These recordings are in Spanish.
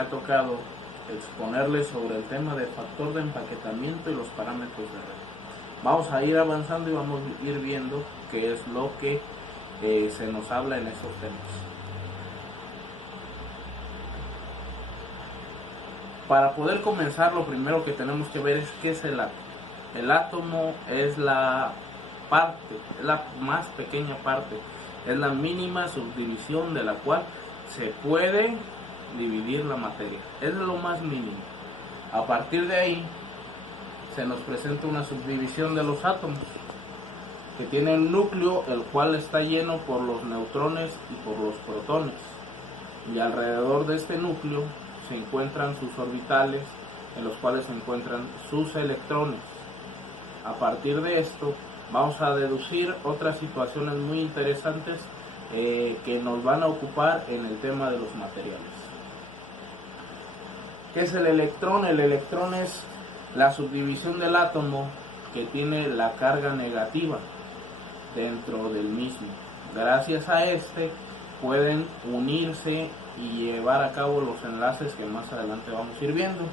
ha tocado exponerles sobre el tema del factor de empaquetamiento y los parámetros de red. Vamos a ir avanzando y vamos a ir viendo qué es lo que se nos habla en estos temas. Para poder comenzar, lo primero que tenemos que ver es qué es el átomo. El átomo es la parte, es la más pequeña parte, es la mínima subdivisión de la cual se puede dividir la materia. Es lo más mínimo. A partir de ahí se nos presenta una subdivisión de los átomos, que tiene un núcleo el cual está lleno por los neutrones y por los protones, y alrededor de este núcleo se encuentran sus orbitales, en los cuales se encuentran sus electrones. A partir de esto vamos a deducir otras situaciones muy interesantes que nos van a ocupar en el tema de los materiales. ¿Qué es el electrón? El electrón es la subdivisión del átomo que tiene la carga negativa dentro del mismo. Gracias a este pueden unirse y llevar a cabo los enlaces que más adelante vamos a ir viendo.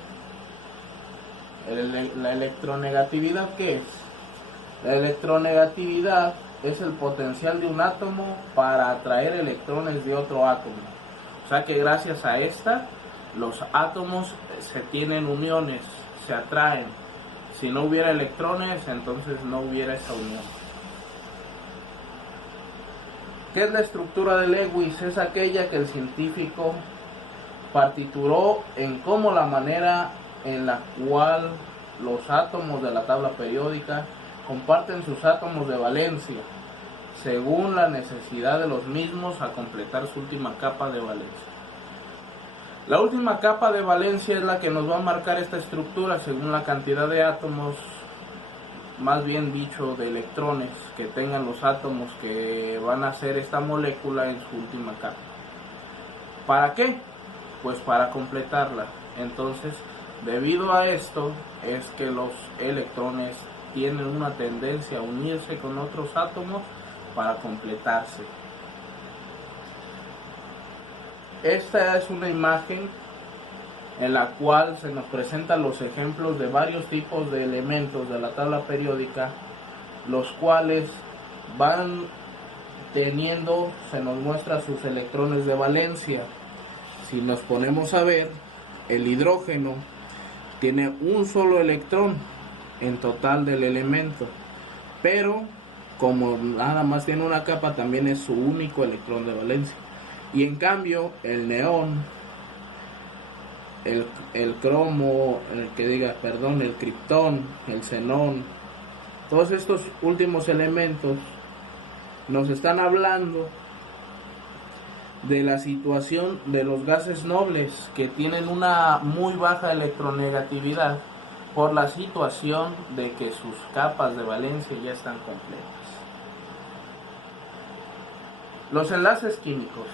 La electronegatividad, ¿qué es? La electronegatividad es el potencial de un átomo para atraer electrones de otro átomo. O sea que gracias a esta, los átomos se tienen uniones, se atraen. Si no hubiera electrones, entonces no hubiera esa unión. ¿Qué es la estructura de Lewis? Es aquella que el científico partituró en cómo la manera en la cual los átomos de la tabla periódica comparten sus átomos de valencia según la necesidad de los mismos a completar su última capa de valencia. La última capa de valencia es la que nos va a marcar esta estructura según la cantidad de átomos, más bien dicho de electrones, que tengan los átomos que van a hacer esta molécula en su última capa. ¿Para qué? Pues para completarla. Entonces, debido a esto es que los electrones tienen una tendencia a unirse con otros átomos para completarse. Esta es una imagen en la cual se nos presentan los ejemplos de varios tipos de elementos de la tabla periódica, los cuales van teniendo, se nos muestra sus electrones de valencia. Si nos ponemos a ver, el hidrógeno tiene un solo electrón en total del elemento, pero como nada más tiene una capa, también es su único electrón de valencia. Y en cambio el neón, el cromo, el criptón, el xenón, todos estos últimos elementos nos están hablando de la situación de los gases nobles, que tienen una muy baja electronegatividad por la situación de que sus capas de valencia ya están completas. Los enlaces químicos.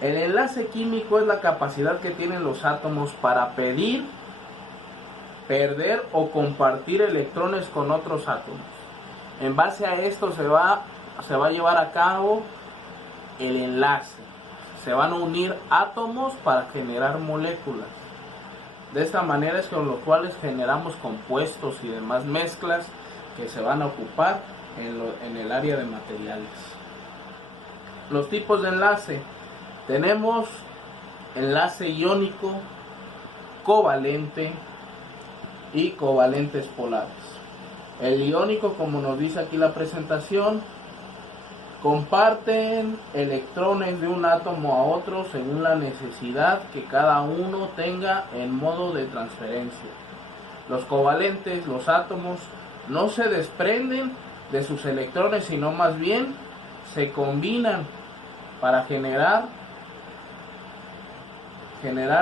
El enlace químico es la capacidad que tienen los átomos para pedir, perder o compartir electrones con otros átomos. En base a esto se va a llevar a cabo el enlace. Se van a unir átomos para generar moléculas. De esta manera es con lo cual generamos compuestos y demás mezclas que se van a ocupar en el área de materiales. Los tipos de enlace. Tenemos enlace iónico, covalente y covalentes polares. El iónico, como nos dice aquí la presentación, comparten electrones de un átomo a otro según la necesidad que cada uno tenga en modo de transferencia. Los covalentes, los átomos, no se desprenden de sus electrones, sino más bien se combinan para generar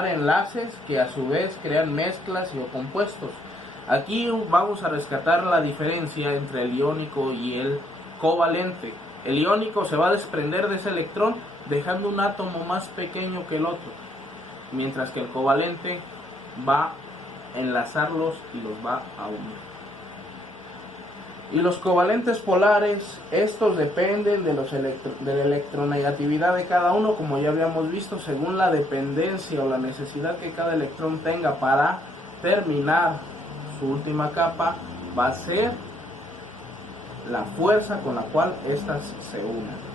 enlaces que a su vez crean mezclas o compuestos. Aquí vamos a rescatar la diferencia entre el iónico y el covalente. El iónico se va a desprender de ese electrón dejando un átomo más pequeño que el otro, mientras que el covalente va a enlazarlos y los va a unir. Y los covalentes polares, estos dependen de la electronegatividad de cada uno, como ya habíamos visto, según la dependencia o la necesidad que cada electrón tenga para terminar su última capa, va a ser la fuerza con la cual éstas se unen.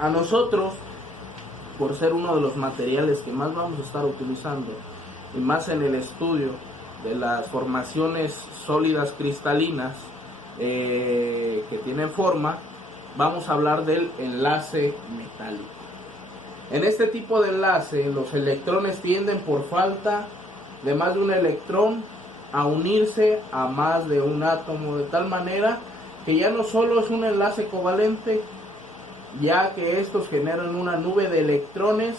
A nosotros, por ser uno de los materiales que más vamos a estar utilizando, y más en el estudio de las formaciones sólidas cristalinas que tienen forma, vamos a hablar del enlace metálico. En este tipo de enlace, los electrones tienden, por falta de más de un electrón, a unirse a más de un átomo, de tal manera que ya no solo es un enlace covalente, ya que estos generan una nube de electrones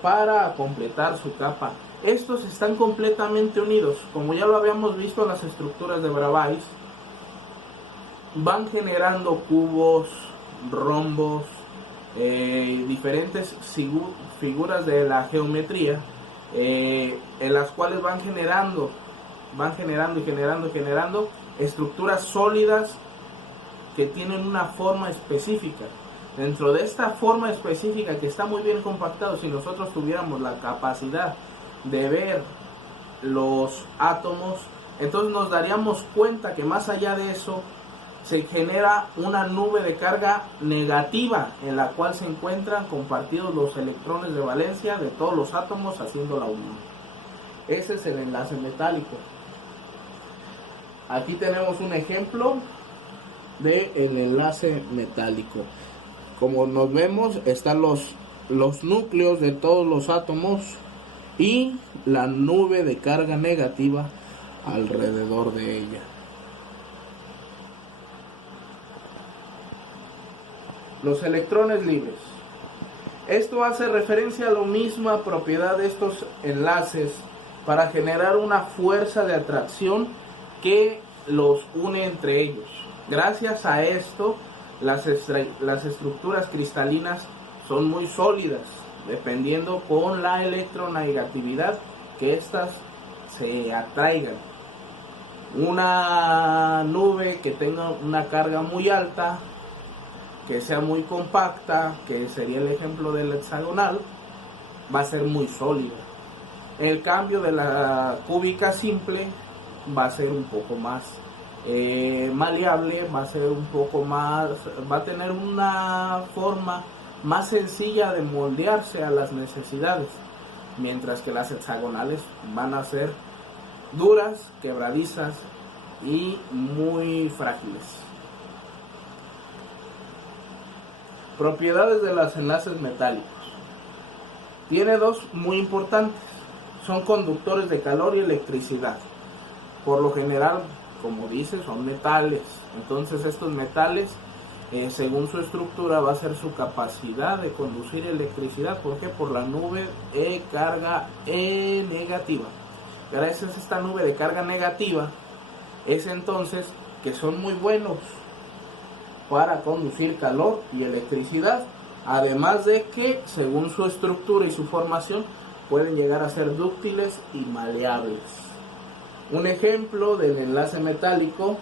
para completar su capa. Estos están completamente unidos, como ya lo habíamos visto en las estructuras de Bravais. Van generando cubos, rombos, diferentes figuras de la geometría, en las cuales van generando estructuras sólidas que tienen una forma específica. Dentro de esta forma específica, que está muy bien compactado, si nosotros tuviéramos la capacidad de ver los átomos, entonces nos daríamos cuenta que más allá de eso se genera una nube de carga negativa, en la cual se encuentran compartidos los electrones de valencia de todos los átomos haciendo la unión. Ese es el enlace metálico. Aquí tenemos un ejemplo del enlace metálico. Como nos vemos, están los núcleos de todos los átomos y la nube de carga negativa alrededor de ella. Los electrones libres. Esto hace referencia a la misma propiedad de estos enlaces para generar una fuerza de atracción que los une entre ellos. Gracias a esto, las estructuras cristalinas son muy sólidas, dependiendo con la electronegatividad que éstas se atraigan. Una nube que tenga una carga muy alta, que sea muy compacta, que sería el ejemplo del hexagonal, va a ser muy sólida. El cambio de la cúbica simple va a ser un poco más maleable, va a ser un poco más, va a tener una forma más sencilla de moldearse a las necesidades, mientras que las hexagonales van a ser duras, quebradizas y muy frágiles. Propiedades de los enlaces metálicos. Tiene dos muy importantes. Son conductores de calor y electricidad. Por lo general, como dice, son metales. Entonces estos metales, según su estructura, va a ser su capacidad de conducir electricidad. ¿Por qué? Por la nube de carga negativa. Gracias a esta nube de carga negativa, es entonces que son muy buenos para conducir calor y electricidad. Además de que, según su estructura y su formación, pueden llegar a ser dúctiles y maleables. Un ejemplo del enlace metálico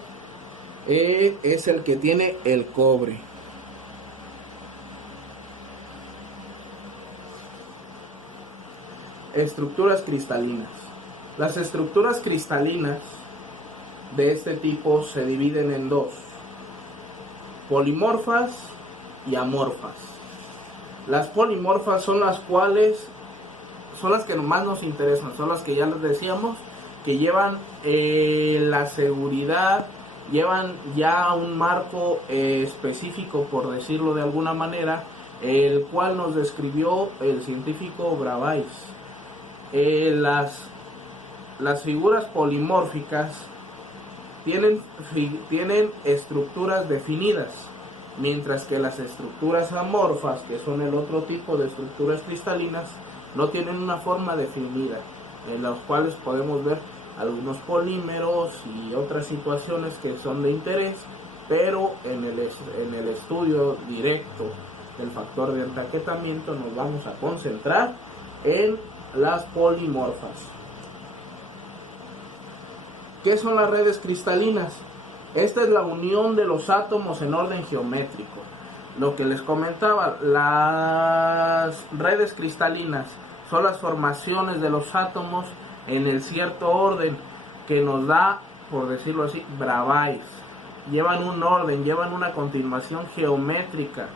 es el que tiene el cobre. Estructuras cristalinas. Las estructuras cristalinas de este tipo se dividen en dos: polimorfas y amorfas. Las polimorfas son las que más nos interesan, son las que ya les decíamos, que llevan la seguridad, llevan ya un marco específico, por decirlo de alguna manera, el cual nos describió el científico Bravais. Las figuras polimórficas tienen estructuras definidas, mientras que las estructuras amorfas, que son el otro tipo de estructuras cristalinas, no tienen una forma definida, en las cuales podemos ver algunos polímeros y otras situaciones que son de interés, pero en el estudio directo del factor de entaquetamiento nos vamos a concentrar en las polimorfas. ¿Qué son las redes cristalinas? Esta es la unión de los átomos en orden geométrico. Lo que les comentaba, las redes cristalinas son las formaciones de los átomos en el cierto orden que nos da, por decirlo así, Bravais. Llevan un orden, llevan una continuación geométrica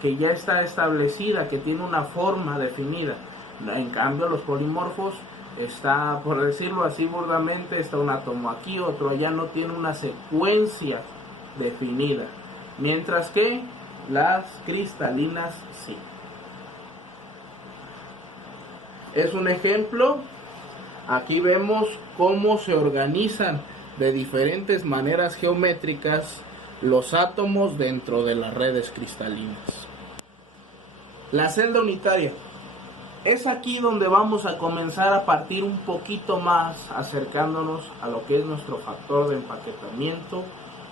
que ya está establecida, que tiene una forma definida. En cambio, los polimorfos está, por decirlo así burdamente, está un átomo aquí, otro allá, no tiene una secuencia definida, mientras que las cristalinas sí. Es un ejemplo. Aquí vemos cómo se organizan de diferentes maneras geométricas los átomos dentro de las redes cristalinas. La celda unitaria. Es aquí donde vamos a comenzar a partir un poquito más, acercándonos a lo que es nuestro factor de empaquetamiento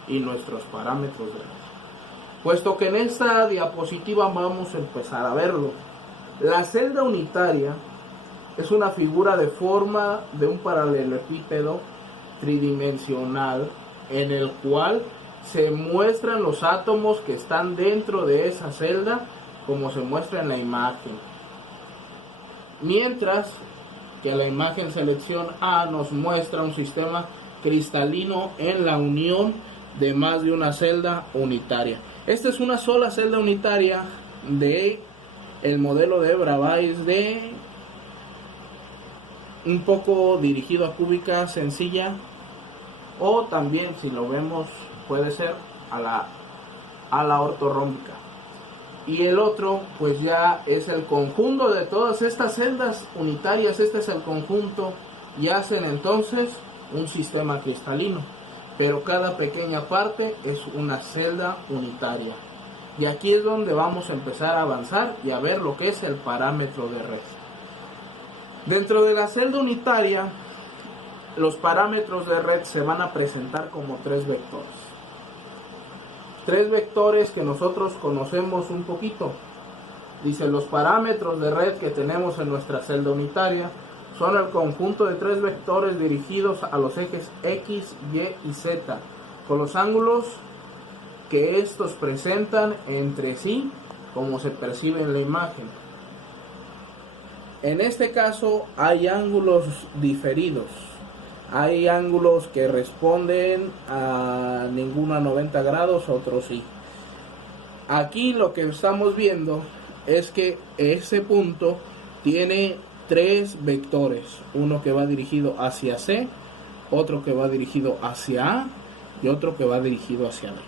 y nuestros parámetros de red. Puesto que en esta diapositiva vamos a empezar a verlo. La celda unitaria es una figura de forma de un paralelepípedo tridimensional en el cual se muestran los átomos que están dentro de esa celda, como se muestra en la imagen. Mientras que la imagen selección A nos muestra un sistema cristalino en la unión de más de una celda unitaria. Esta es una sola celda unitaria de el modelo de Bravais, de un poco dirigido a cúbica sencilla, o también, si lo vemos, puede ser a la ortorrómbica. Y el otro pues ya es el conjunto de todas estas celdas unitarias. Este es el conjunto y hacen entonces un sistema cristalino, pero cada pequeña parte es una celda unitaria. Y aquí es donde vamos a empezar a avanzar y a ver lo que es el parámetro de red. Dentro de la celda unitaria, los parámetros de red se van a presentar como tres vectores. Tres vectores que nosotros conocemos un poquito. Dice, los parámetros de red que tenemos en nuestra celda unitaria son el conjunto de tres vectores dirigidos a los ejes X, Y y Z, con los ángulos que estos presentan entre sí, como se percibe en la imagen. En este caso hay ángulos diferidos. Hay ángulos que responden a ninguno a 90 grados, otros sí. Aquí lo que estamos viendo es que ese punto tiene tres vectores. Uno que va dirigido hacia C, otro que va dirigido hacia A y otro que va dirigido hacia B.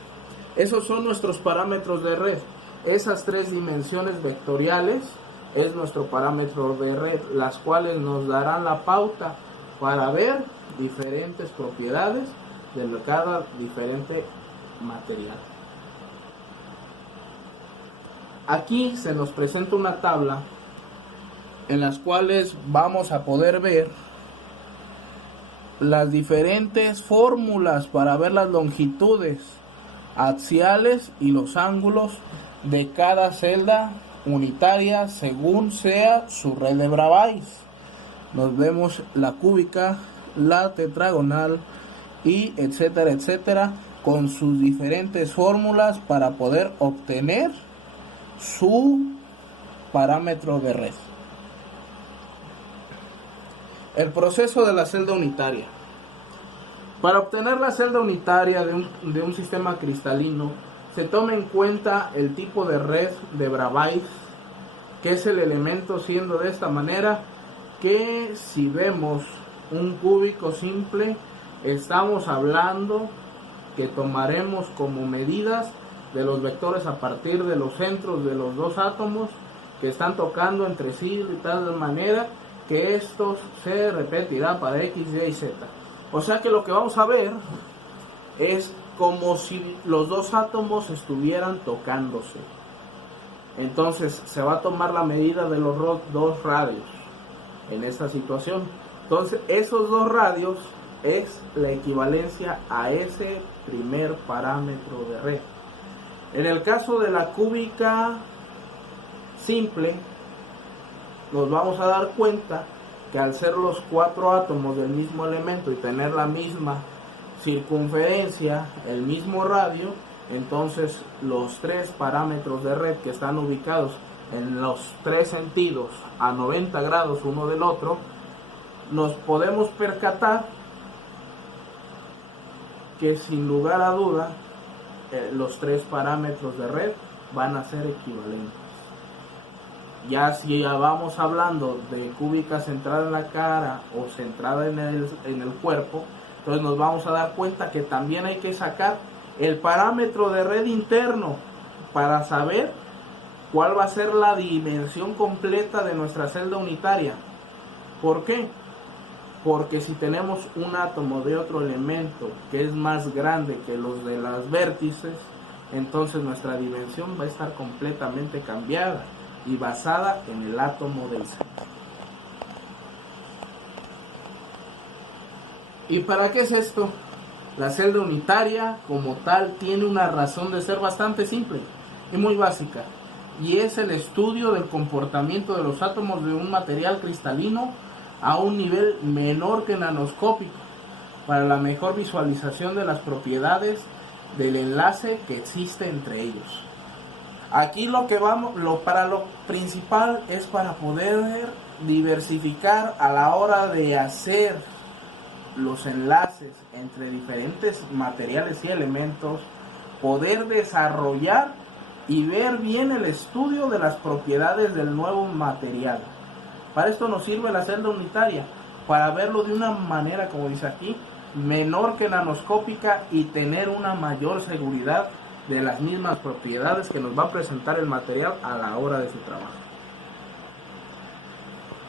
Esos son nuestros parámetros de red. Esas tres dimensiones vectoriales es nuestro parámetro de red, las cuales nos darán la pauta para ver diferentes propiedades de cada diferente material. Aquí se nos presenta una tabla en las cuales vamos a poder ver las diferentes fórmulas para ver las longitudes axiales y los ángulos de cada celda unitaria según sea su red de Bravais. Nos vemos la cúbica, la tetragonal y etcétera, etcétera, con sus diferentes fórmulas para poder obtener su parámetro de red. El proceso de la celda unitaria. Para obtener la celda unitaria de un sistema cristalino, se toma en cuenta el tipo de red de Bravais, que es el elemento, siendo de esta manera que si vemos un cúbico simple, estamos hablando que tomaremos como medidas de los vectores a partir de los centros de los dos átomos que están tocando entre sí de tal manera que esto se repetirá para X, Y y Z. O sea que lo que vamos a ver es como si los dos átomos estuvieran tocándose. Entonces se va a tomar la medida de los dos radios en esta situación. Entonces esos dos radios es la equivalencia a ese primer parámetro de red. En el caso de la cúbica simple, nos vamos a dar cuenta que al ser los 4 átomos del mismo elemento y tener la misma circunferencia, el mismo radio, entonces los 3 parámetros de red que están ubicados en los 3 sentidos a 90 grados uno del otro, nos podemos percatar que sin lugar a duda los 3 parámetros de red van a ser equivalentes. Ya si vamos hablando de cúbica centrada en la cara o centrada en el cuerpo, entonces nos vamos a dar cuenta que también hay que sacar el parámetro de red interno para saber cuál va a ser la dimensión completa de nuestra celda unitaria. ¿Por qué? Porque si tenemos un átomo de otro elemento que es más grande que los de las vértices, entonces nuestra dimensión va a estar completamente cambiada y basada en el átomo del centro. ¿Y para qué es esto? La celda unitaria como tal tiene una razón de ser bastante simple y muy básica, y es el estudio del comportamiento de los átomos de un material cristalino a un nivel menor que nanoscópico, para la mejor visualización de las propiedades del enlace que existe entre ellos. Aquí lo principal es para poder diversificar a la hora de hacer los enlaces entre diferentes materiales y elementos, poder desarrollar y ver bien el estudio de las propiedades del nuevo material. Para esto nos sirve la celda unitaria, para verlo de una manera, como dice aquí, menor que nanoscópica y tener una mayor seguridad de las mismas propiedades que nos va a presentar el material a la hora de su trabajo.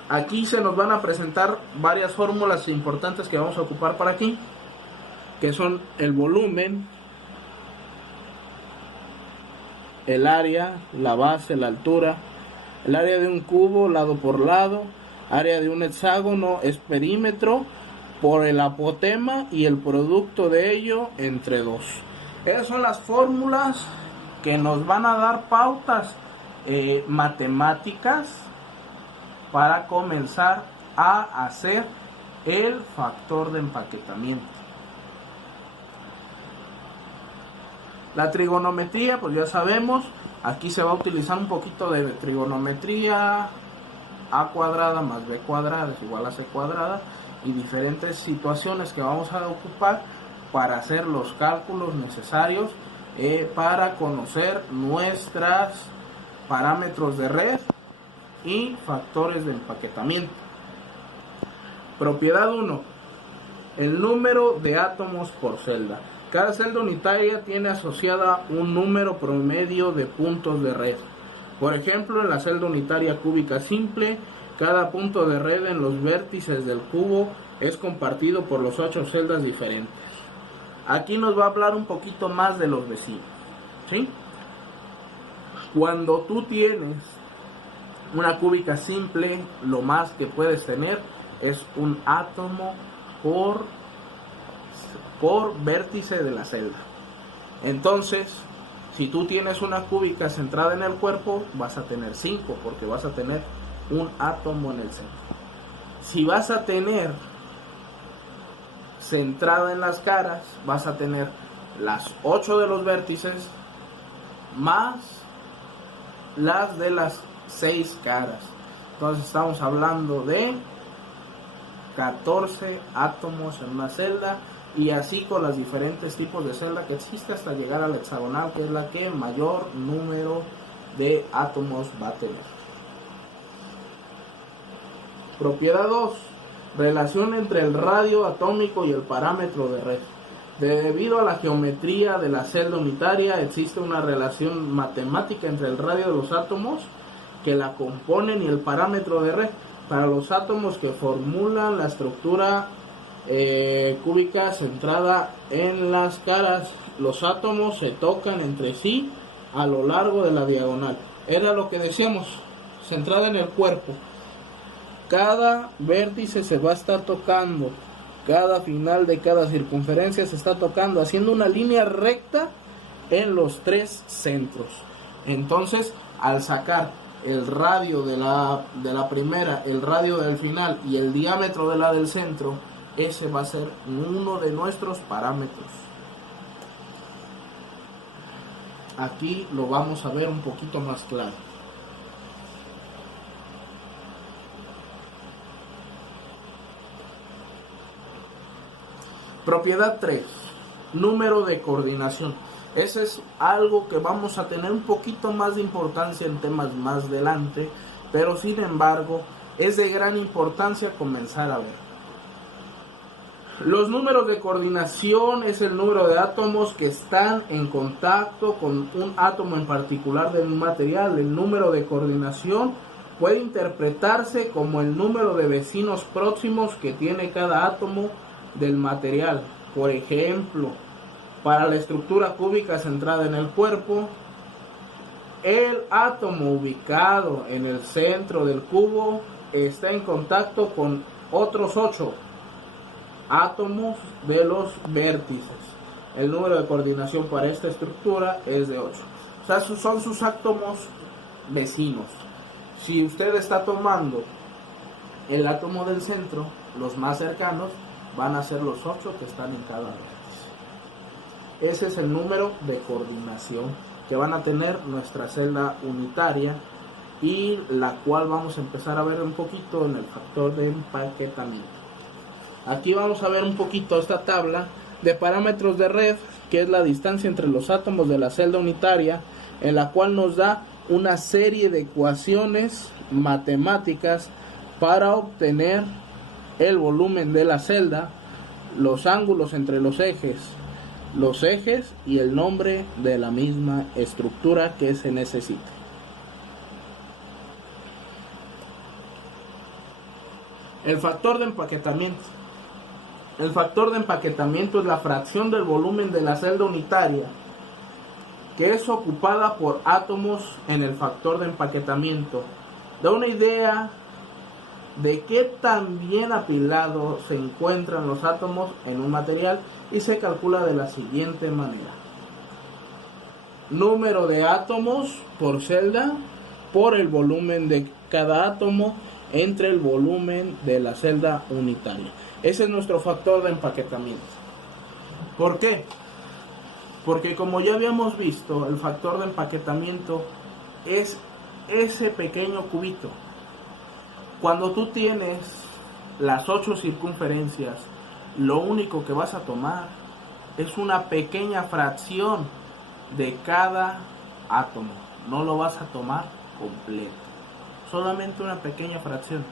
Aquí se nos van a presentar varias fórmulas importantes que vamos a ocupar para aquí, que son el volumen, el área, la base, la altura, el área de un cubo lado por lado, área de un hexágono es perímetro por el apotema y el producto de ello entre 2. Esas son las fórmulas que nos van a dar pautas matemáticas para comenzar a hacer el factor de empaquetamiento. La trigonometría, pues ya sabemos, aquí se va a utilizar un poquito de trigonometría. A cuadrada más B cuadrada es igual a C cuadrada, y diferentes situaciones que vamos a ocupar para hacer los cálculos necesarios para conocer nuestros parámetros de red y factores de empaquetamiento. Propiedad 1. El número de átomos por celda. Cada celda unitaria tiene asociada un número promedio de puntos de red. Por ejemplo, en la celda unitaria cúbica simple, cada punto de red en los vértices del cubo es compartido por los 8 celdas diferentes. Aquí nos va a hablar un poquito más de los vecinos, ¿sí? Cuando tú tienes una cúbica simple, lo más que puedes tener es un átomo por vértice de la celda. Entonces, si tú tienes una cúbica centrada en el cuerpo, vas a tener 5, porque vas a tener un átomo en el centro. Si vas a tener centrada en las caras, vas a tener las 8 de los vértices más las de las 6 caras. Entonces estamos hablando de 14 átomos en una celda, y así con los diferentes tipos de celda que existe hasta llegar a la hexagonal, que es la que mayor número de átomos va a tener. Propiedad 2. Relación entre el radio atómico y el parámetro de red. Debido a la geometría de la celda unitaria, existe una relación matemática entre el radio de los átomos que la componen y el parámetro de red. Para los átomos que formulan la estructura cúbica centrada en las caras, los átomos se tocan entre sí a lo largo de la diagonal. Era lo que decíamos, centrada en el cuerpo. Cada vértice se va a estar tocando, cada final de cada circunferencia se está tocando, haciendo una línea recta en los 3 centros. Entonces, al sacar el radio de la primera, el radio del final y el diámetro de la del centro, ese va a ser uno de nuestros parámetros. Aquí lo vamos a ver un poquito más claro. Propiedad 3, número de coordinación. Ese es algo que vamos a tener un poquito más de importancia en temas más adelante, pero sin embargo es de gran importancia comenzar a ver. Los números de coordinación es el número de átomos que están en contacto con un átomo en particular de un material. El número de coordinación puede interpretarse como el número de vecinos próximos que tiene cada átomo del material. Por ejemplo, para la estructura cúbica centrada en el cuerpo, el átomo ubicado en el centro del cubo está en contacto con otros 8 átomos de los vértices. El número de coordinación para esta estructura es de 8. O sea, son sus átomos vecinos. Si usted está tomando el átomo del centro, los más cercanos van a ser los 8 que están en cada vértice. Ese es el número de coordinación que van a tener nuestra celda unitaria, y la cual vamos a empezar a ver un poquito en el factor de empaquetamiento. Aquí vamos a ver un poquito esta tabla de parámetros de red, que es la distancia entre los átomos de la celda unitaria, en la cual nos da una serie de ecuaciones matemáticas para obtener el volumen de la celda, los ángulos entre los ejes y el nombre de la misma estructura que se necesita. El factor de empaquetamiento. El factor de empaquetamiento es la fracción del volumen de la celda unitaria que es ocupada por átomos en el factor de empaquetamiento. Da una idea de qué tan bien apilados se encuentran los átomos en un material y se calcula de la siguiente manera: número de átomos por celda por el volumen de cada átomo entre el volumen de la celda unitaria. Ese es nuestro factor de empaquetamiento. ¿Por qué? Porque como ya habíamos visto, el factor de empaquetamiento es ese pequeño cubito. Cuando tú tienes las 8 circunferencias, lo único que vas a tomar es una pequeña fracción de cada átomo. No lo vas a tomar completo, solamente una pequeña fracción.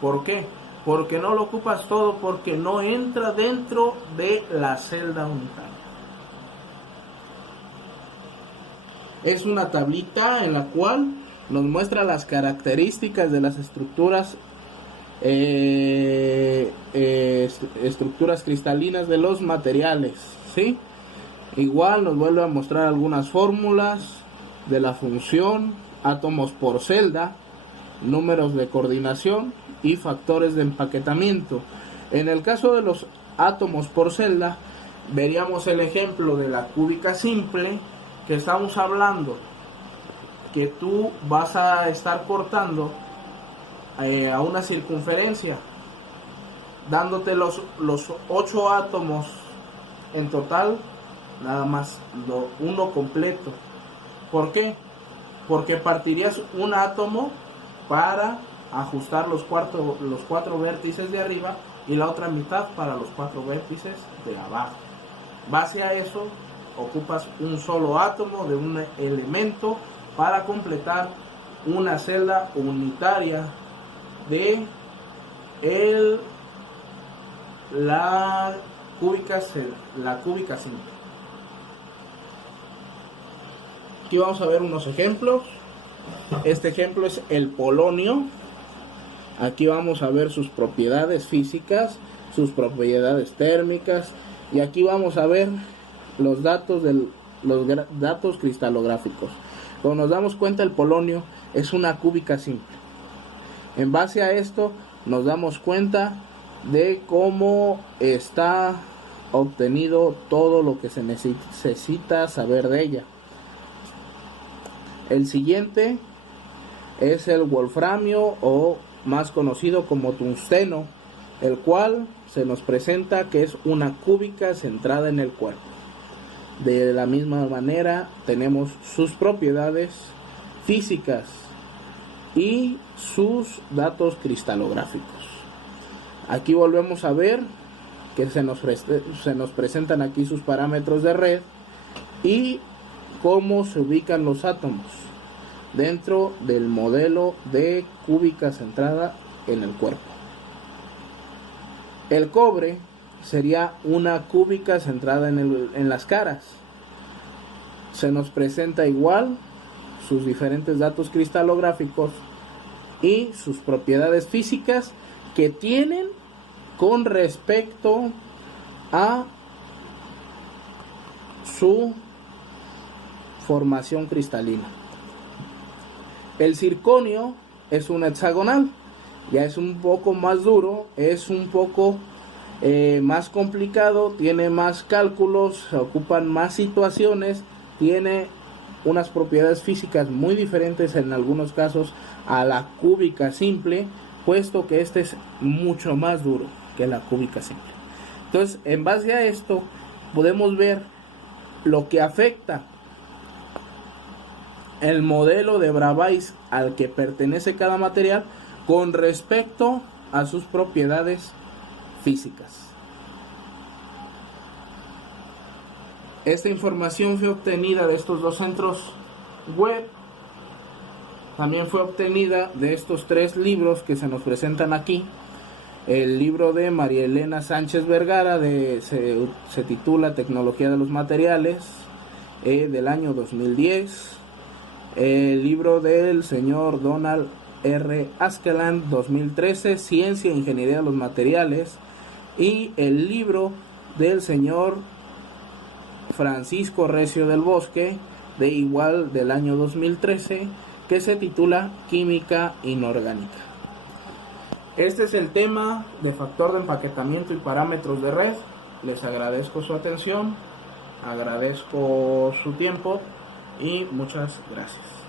¿Por qué? Porque no lo ocupas todo, porque no entra dentro de la celda unitaria. Es una tablita en la cual nos muestra las características de las estructuras cristalinas de los materiales, ¿sí? Igual nos vuelve a mostrar algunas fórmulas de la función, átomos por celda, números de coordinación y factores de empaquetamiento. En el caso de los átomos por celda, veríamos el ejemplo de la cúbica simple, que estamos hablando que tú vas a estar cortando a una circunferencia, dándote los 8 átomos en total, nada más uno completo. ¿Por qué? Porque partirías un átomo para ajustar los 4 vértices de arriba y la otra mitad para los 4 vértices de abajo. Base a eso, ocupas un solo átomo de un elemento para completar una celda unitaria de la cúbica simple. Aquí vamos a ver unos ejemplos. Este ejemplo es el polonio. Aquí vamos a ver sus propiedades físicas, sus propiedades térmicas, y aquí vamos a ver los datos cristalográficos. Como nos damos cuenta, el polonio es una cúbica simple. En base a esto nos damos cuenta de cómo está obtenido todo lo que se necesita saber de ella. El siguiente es el wolframio, o más conocido como tungsteno, el cual se nos presenta que es una cúbica centrada en el cuerpo. De la misma manera tenemos sus propiedades físicas y sus datos cristalográficos. Aquí volvemos a ver que se nos presentan aquí sus parámetros de red y cómo se ubican los átomos dentro del modelo de cúbica centrada en el cuerpo. El cobre sería una cúbica centrada en las caras. Se nos presenta igual sus diferentes datos cristalográficos y sus propiedades físicas que tienen con respecto a su formación cristalina. El circonio es un hexagonal, ya es un poco más duro, es un poco más complicado, tiene más cálculos, se ocupan más situaciones, tiene unas propiedades físicas muy diferentes en algunos casos a la cúbica simple, puesto que este es mucho más duro que la cúbica simple. Entonces, en base a esto, podemos ver lo que afecta el modelo de Bravais al que pertenece cada material con respecto a sus propiedades físicas. Esta información fue obtenida de estos dos centros web. También fue obtenida de estos tres libros que se nos presentan aquí. El libro de María Elena Sánchez Vergara se titula Tecnología de los Materiales, del año 2010. El libro del señor Donald R. Askeland, 2013, Ciencia e Ingeniería de los Materiales. Y el libro del señor Francisco Recio del Bosque, del año 2013, que se titula Química Inorgánica. Este es el tema de factor de empaquetamiento y parámetros de red. Les agradezco su atención, agradezco su tiempo y muchas gracias.